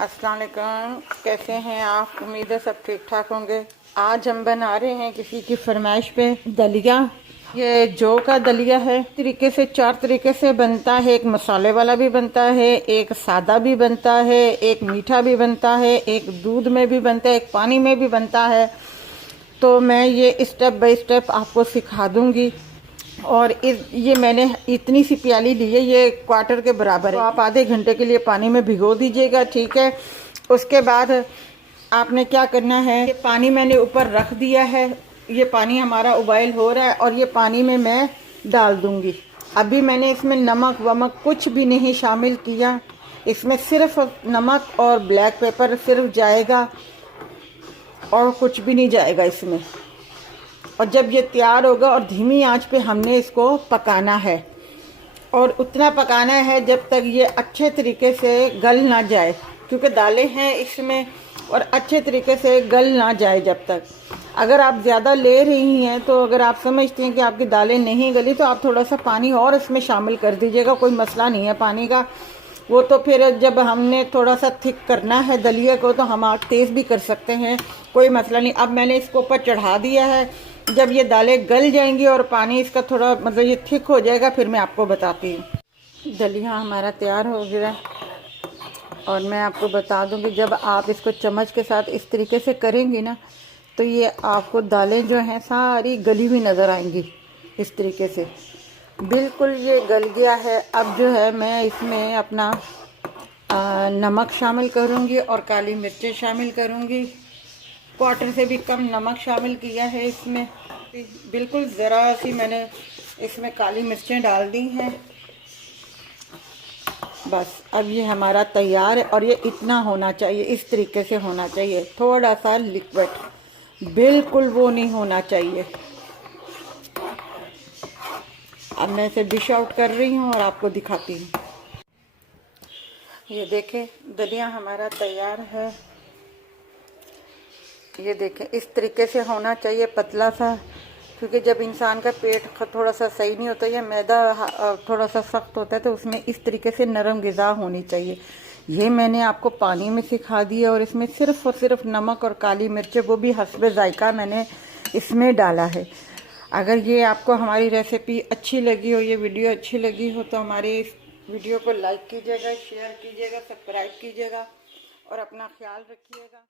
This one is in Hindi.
अस्सलाम वालेकुम, कैसे हैं आप? उम्मीद है सब ठीक ठाक होंगे। आज हम बना रहे हैं किसी की फरमाइश पे दलिया। ये जौ का दलिया है। तरीके से 4 तरीके से बनता है। एक मसाले वाला भी बनता है, एक सादा भी बनता है, एक मीठा भी बनता है, एक दूध में भी बनता है, एक पानी में भी बनता है। तो मैं ये स्टेप बाय स्टेप आपको सिखा दूंगी। और ये मैंने इतनी सी प्याली ली है, ये क्वार्टर के बराबर है। तो आप आधे घंटे के लिए पानी में भिगो दीजिएगा, ठीक है। उसके बाद आपने क्या करना है, ये पानी मैंने ऊपर रख दिया है। ये पानी हमारा उबाइल हो रहा है और ये पानी में मैं डाल दूंगी। अभी मैंने इसमें नमक वमक कुछ भी नहीं शामिल किया। इसमें सिर्फ नमक और ब्लैक पेपर सिर्फ जाएगा और कुछ भी नहीं जाएगा इसमें। और जब ये तैयार होगा और धीमी आंच पे हमने इसको पकाना है, और उतना पकाना है जब तक ये अच्छे तरीके से गल ना जाए, क्योंकि दालें हैं इसमें और अच्छे तरीके से गल ना जाए जब तक। अगर आप ज़्यादा ले रही हैं तो अगर आप समझती हैं कि आपकी दालें नहीं गली तो आप थोड़ा सा पानी और इसमें शामिल कर दीजिएगा, कोई मसला नहीं है पानी का। वो तो फिर जब हमने थोड़ा सा थिक करना है दलिया को तो हम आग तेज़ भी कर सकते हैं, कोई मसला नहीं। अब मैंने इसको ऊपर चढ़ा दिया है। जब ये दालें गल जाएंगी और पानी इसका थोड़ा मतलब ये थिक हो जाएगा, फिर मैं आपको बताती हूँ। दलिया हमारा तैयार हो गया और मैं आपको बता दूँ कि जब आप इसको चम्मच के साथ इस तरीके से करेंगी ना तो ये आपको दालें जो हैं सारी गली हुई नज़र आएंगी। इस तरीके से बिल्कुल ये गल गया है। अब जो है मैं इसमें अपना नमक शामिल करूँगी और काली मिर्चें शामिल करूँगी। क्वार्टर से भी कम नमक शामिल किया है इसमें। बिल्कुल ज़रा सी मैंने इसमें काली मिर्चें डाल दी हैं। बस अब ये हमारा तैयार है और ये इतना होना चाहिए, इस तरीके से होना चाहिए, थोड़ा सा लिक्विड, बिल्कुल वो नहीं होना चाहिए। अब मैं इसे डिश आउट कर रही हूँ और आपको दिखाती हूँ। ये देखें दलिया हमारा तैयार है। ये देखें इस तरीके से होना चाहिए, पतला सा, क्योंकि जब इंसान का पेट थोड़ा सा सही नहीं होता या मैदा थोड़ा सा सख्त होता है तो उसमें इस तरीके से नरम ग़िज़ा होनी चाहिए। ये मैंने आपको पानी में सिखा दिया और इसमें सिर्फ़ और सिर्फ नमक और काली मिर्चें, वो भी हस्बे ज़ायक़ा मैंने इसमें डाला है। अगर ये आपको हमारी रेसिपी अच्छी लगी हो, ये वीडियो अच्छी लगी हो, तो हमारे इस वीडियो को लाइक कीजिएगा, शेयर कीजिएगा, सब्सक्राइब कीजिएगा और अपना ख्याल रखिएगा।